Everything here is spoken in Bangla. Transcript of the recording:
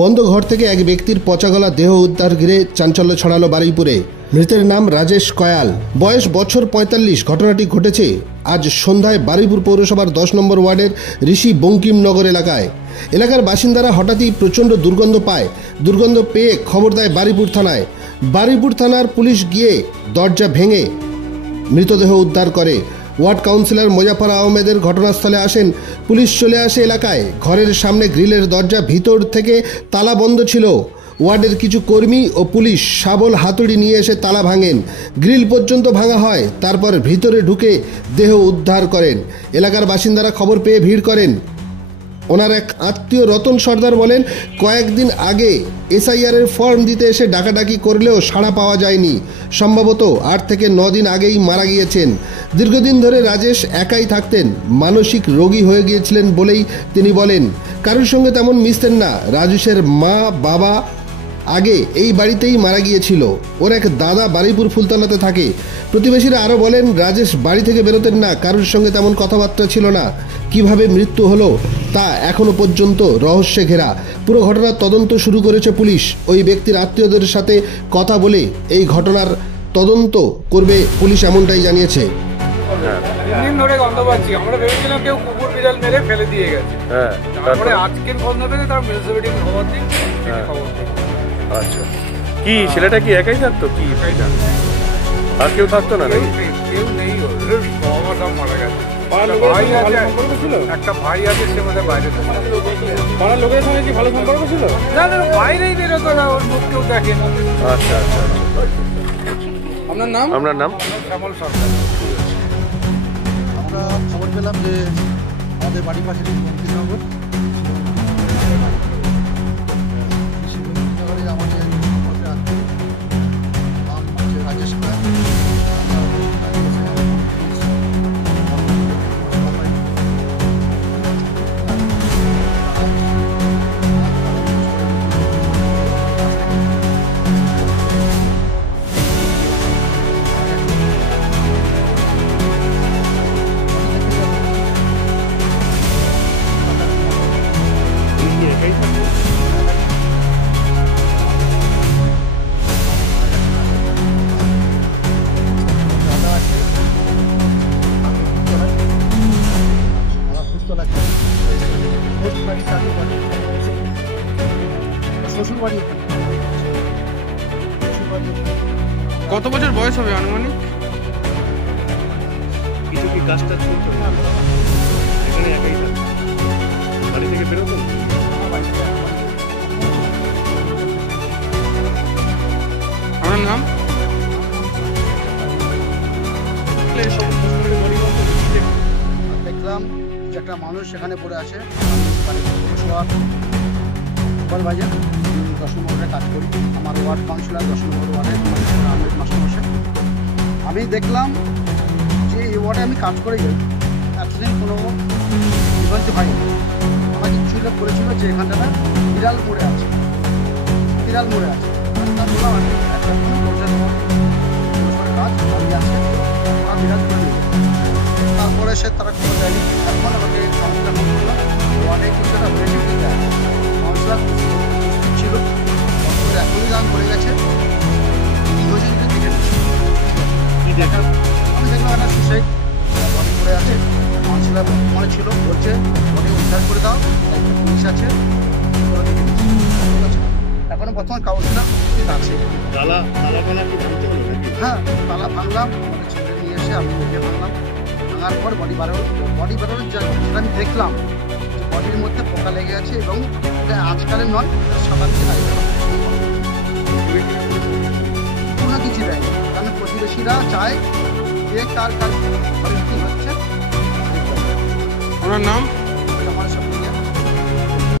বন্ধ ঘর থেকে এক ব্যক্তির পচাগলা দেহ উদ্ধার ঘিরে চাঞ্চল্য ছড়ালো বারুইপুরে। মৃতের নাম রাজেশ কয়াল, বয়স বছর ৪৫। ঘটনাটি ঘটেছে আজ সন্ধ্যায় বারুইপুর পৌরসভার ১০ নম্বর ওয়ার্ডের ঋষি বঙ্কিমনগর এলাকায়। এলাকার বাসিন্দারা হঠাৎই প্রচণ্ড দুর্গন্ধ পায়। দুর্গন্ধ পেয়ে খবর দেয় বারুইপুর থানায়। বারুইপুর থানার পুলিশ গিয়ে দরজা ভেঙে মৃতদেহ উদ্ধার করে। ওয়ার্ড কাউন্সিলর মোজাফর আহমেদের ঘটনাস্থলে আসেন। পুলিশ চলে আসে এলাকায়। ঘরের সামনে গ্রিলের দরজা ভিতর থেকে তালা বন্ধ ছিল। ওয়ার্ডের কিছু কর্মী ও পুলিশ শাবল হাতুড়ি নিয়ে এসে তালা ভাঙেন। গ্রিল পর্যন্ত ভাঙা হয়। তারপর ভিতরে ঢুকে দেহ উদ্ধার করেন। এলাকার বাসিন্দারা খবর পেয়ে ভিড় করেন। ওনার এক আত্মীয় রতন সর্দার বলেন, কয়েকদিন আগে এসআইআর এর ফর্ম দিতে এসে ডাকাডাকি করলেও সাড়া পাওয়া যায়নি। সম্ভবত ৮ থেকে ৯ দিন আগেই মারা গিয়েছেন। দীর্ঘদিন ধরে রাজেশ একাই থাকতেন। মানসিক রোগী হয়ে গিয়েছিলেন বলেই তিনি বলেন। কারোর সঙ্গে তেমন মিশতেন না। রাজেশের মা বাবা আগে এই বাড়িতেই মারা গিয়েছিল। ওর এক দাদা বারুইপুর ফুলতলাতে থাকে। প্রতিবেশীরা আরও বলেন, রাজেশ বাড়ি থেকে বেরোতেন না। কারোর সঙ্গে তেমন কথাবার্তা ছিল না। কিভাবে মৃত্যু হলো তা এখনো পর্যন্ত রহস্যে ঘেরা। পুরো ঘটনার তদন্ত শুরু করেছে পুলিশ। ওই ব্যক্তির আত্মীয়দের সাথে কথা বলে এই ঘটনার তদন্ত করবে পুলিশ, এমনটাই জানিয়েছে। দিন ধরে গন্ধ পাচ্ছি। আমরা ভেবেছিলাম কেউ কুকুর বিড়াল মেরে ফেলে দিয়ে গেছে। তারপরে আজকের গন্ধ পেয়ে তার মিউনিসিপালিটি খবর দিন। আচ্ছা, কি ছেলেটা কি একাই থাকতো? কি আর কেউ থাকতো না? কেউ নেই, বাবা সব মারা গেছে। একটা ভাই আছে, সে মধ্যে বাইরে পাড়ার লোকের সঙ্গে কি ভালো সম্পর্ক ছিল? না, বাইরেই বেরোতো না, ওর মুখ কেউ দেখে না। আচ্ছা আচ্ছা আচ্ছা। আপনার নাম? আপনার নাম? শ্যামল সরকার। আমরা খবর পেলাম যে আমাদের বাড়ির পাশে বঙ্কিমনগর, বঙ্কিমনগরে আমাদের আত্মীয় নাম হচ্ছে রাজেশ কয়াল। কত বছর বয়স হবে আনুমানিক? কিছু কি কাজটা চলতো? এখানে একাই থাকতো, বাড়ি থেকে বেরোতো? আমার নাম? দেখলাম যে একটা মানুষ সেখানে পড়ে আছে। সুপারভাইজার ১০ নম্বরে কাজ করি। আমার ওয়ার্ড কাউন্সিলর ১০ নম্বর ওয়ার্ডের মাস্টারমশাই। আমি দেখলাম যে এই ওয়ার্ডে আমি কাজ করে যাই, এতদিন কোনো বিভ্রান্তি হয়নি। আমাকে কিছু লোক করেছিল যে এখানটা বিড়াল মরে আছে, বিড়াল মরে আছে। তার বললাম আমি একটা কাজ আমি আছে, ওরা বিড়াল করে নিয়ে। তারপরে তারা কোনো দেয়নি। এখন আমাকে কাউন্সিলার ফোন করলাম, ওয়ার্ডে কিছু একটা হয়েছে কি দেয়। কাউন্সিলার ছিল, এখনই দান করে গেছে। কী হয়েছে সেটা দেখে আমি দেখলাম একটা সুসাইড বডি পড়ে আছে। কাউন্সিলার মনে ছিল, বলছে বডি উদ্ধার করে দাও, একটা পুলিশ আছে, ওরা দেখে নিচ্ছে। এখনো বর্তমান কাউন্সিলার আছে। হ্যাঁ, তালা ভাঙলাম, আমাদের ছেলে নিয়ে এসে আমি দেখে ভাঙলাম। ভাঙার পর বডি বেরোনোর যেটা আমি দেখলাম যে বডির মধ্যে পোকা লেগে আছে এবং এটা আজকালের নয়, সাধারণ দিন আগে কোনো কিছু দেয়নি। কারণ প্রতিবেশীরা চায় যে কার ঘরে কী হচ্ছে। ওনার নাম?